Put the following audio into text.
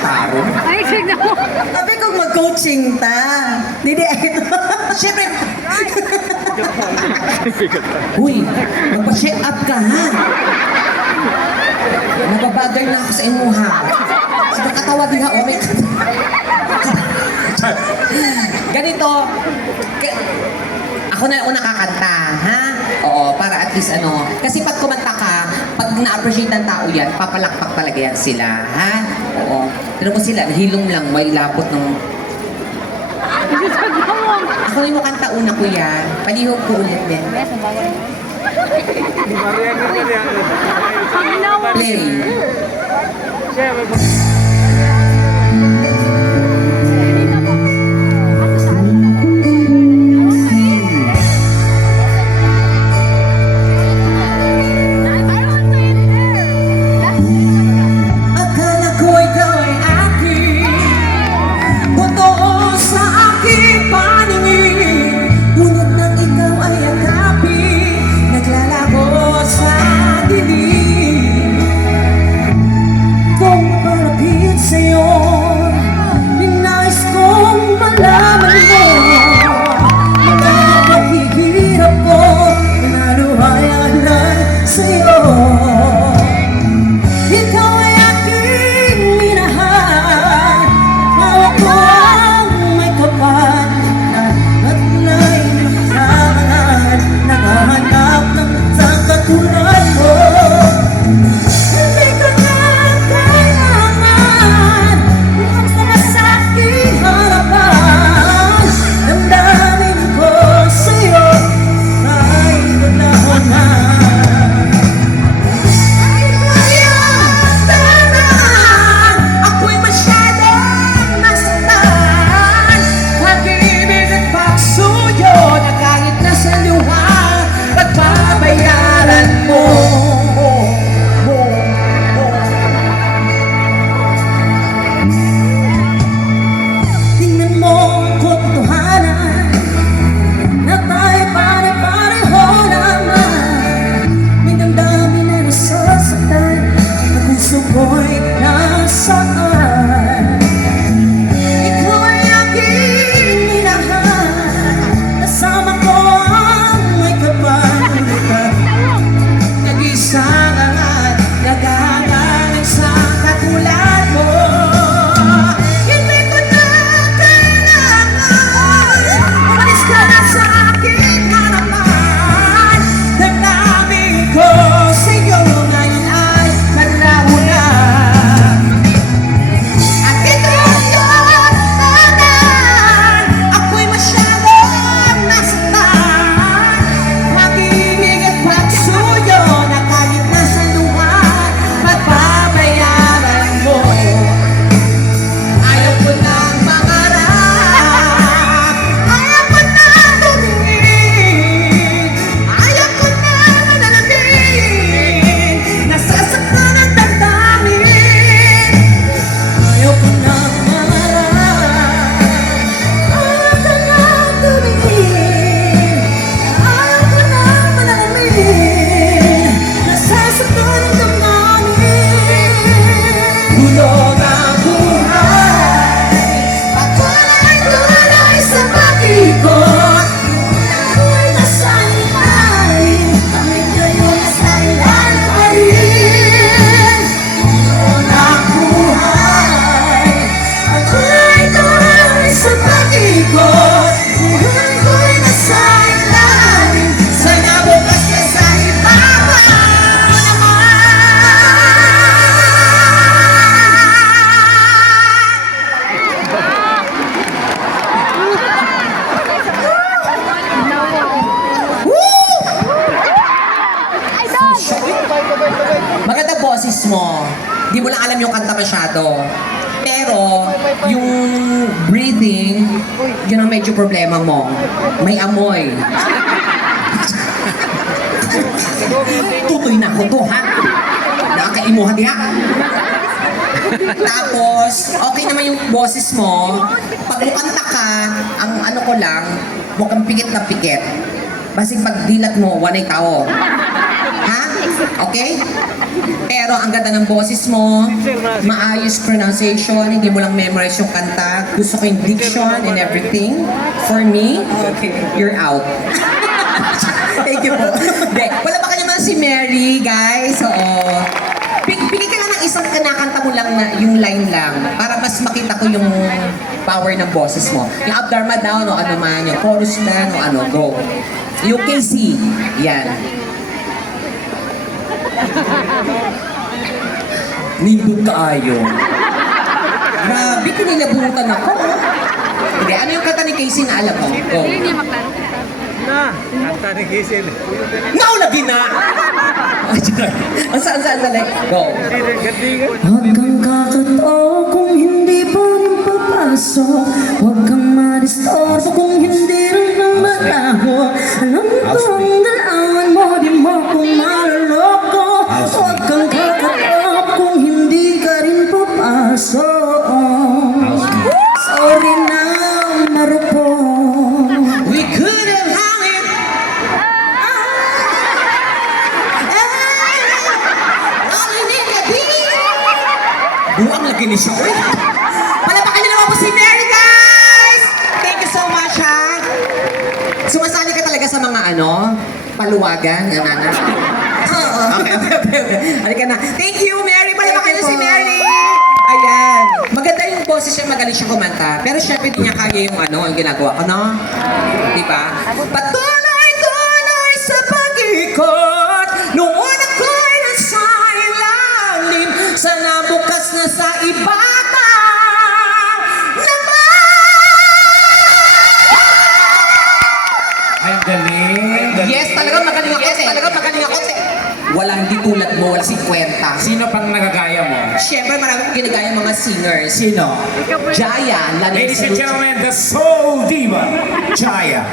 tarong. Ay, tignan mo. Sabi kong mag-coaching ta. Hindi, ito. Siyempre, huy, magpa-check up ka ha. Nababagay na ako sa imuha. Sa katawa din ha, oh, may... Ganito, ako na una kakanta, ha? Oo, para at least ano. Kasi pag kumanta ka, pag na-appreciate ng tao yan, papalakpak talaga yan sila, ha? Oo. Pero mo sila, hilong lang, may labot ng... Ako na yung kanta una ko yan. Palihog ko ulit din. Play. Akala ko ikaw ay akin, totoo sa aking paningin. Ngunit nang ikaw ay yakapin, naglalago sa dilim. Kung maparapit sa'yo, ninais kong malaman mo mga paghihirap ko, naluhayan sa'yo. Ikaw ay aking minahal, hawak ko ang may kapal at na'y nakasangan, nakahanap ng isang katulad mo. Hindi ko na kailangan ang sama sa aking harapan. Damdamin ko sa'yo ay panahon na. Ako'y masyadong nasaktan, pag-ibig at pagsuyo na kahit nasa luha, pagbabayaran mo. Tingnan mo ang katotohanan na tayo pare-pareho naman. May damdamin na nasasaktan, ang puso ko'y nasaan. Ikaw ay aking minahal, kasama ko ang may kapal. Nag-isang angat, naghahanap sa katulad mo. Hindi ko na kailangan, umalis ka na sa aking harapan. Damdamin ko sa'yo ngayon ay panahon na. At ito yung tanan, ako'y masyadong nasaktan, pag-ibig at pagsuyo na kahit nasa luha, pagbabayaran mo. Ayaw ko nang mangarap, ayaw ko nang tumingin, ayaw ko nang mananatiling, nasasaktan ang damdamin. Ayaw ko nang mangarap, ayaw ko nang tumingin, ayaw ko nang mananatiling, nasasaktan ang damdamin. Hulog ang buhay, patuloy-tuloy sa pag-ikot. Ako'y nasa ilalim, kami kayo nasa ilalim pa rin. Hulog ang buhay, patuloy-tuloy sa pag-ikot. Ngayon ko'y nasa ilalim, sana bukas ka sa ibabaw naman. Maganda boses mo. Di mo lang alam yung kanta masyado. Pero, yung breathing, yun ang medyo problema mo. May amoy. Tutoy na ako to, ha? Nakakaimuhan diha. Tapos, okay naman yung boses mo. Pag kumanta ka, ang ano ko lang, mukhang pikit na pikit. Basig pag dilat mo, wanay tao. Ha? Okay? Pero ang ganda ng boses mo, maayos pronunciation, hindi mo lang memorize yung kanta. Gusto ko yung diction and everything. For me, Okay. you're out. Thank you po. Hindi, wala ba kayo naman si Mary, guys? Oo. Pili ka lang ng isang kinakanta mo lang na yung line lang para mas makita ko yung power ng boses mo. Yung up dharma down o ano man, yung chorus lang o ano, go. Yung KC, yan. Nindot kaayo. Grabe, kinilabutan ako. Hindi, ano yung kanta ni Casey na alam mo? Go. Na, kanta ni Kisil. Naulagi na! Saan? Go. Huwag kang kakatawa kung hindi pa rin papasok. Huwag kang madistorbo kung hindi rin na malaho. Alam ko ang dalawan mo, di mo kung maloloko. Huwag kang kakatawa kung hindi ka rin papasok. Sorry na, marupok. We could have hung it. Only need a beat. Buang lagi ni siya. Uy. Palapakan niyo naman po si Mary, guys! Thank you so much, ha? Sumasali ka talaga sa mga ano, paluwagan, nana. Oo. Okay. Halika na. Thank you, Mary. Palapakan niyo si Mary. Ayan. Maganda yung boses niya, magaling siya kumanta. Pero syempre, di niya kaya yung ano, yung ginagawa ko, no? Di ba? Patuloy-tuloy sa pag-ikot. Noon ako'y nasa ilalim. Sana bukas na sa iba na naman. Ay, ang galing. Yes, talagang magaling ako. Walang di tulad mo, walang 50. Sino pang nagagaya mo? Siyempre, marami kong ginagaya mga singers. Sino? Jaya, Laning Ladies and Salucci. gentlemen, the Soul Diva, Chaya.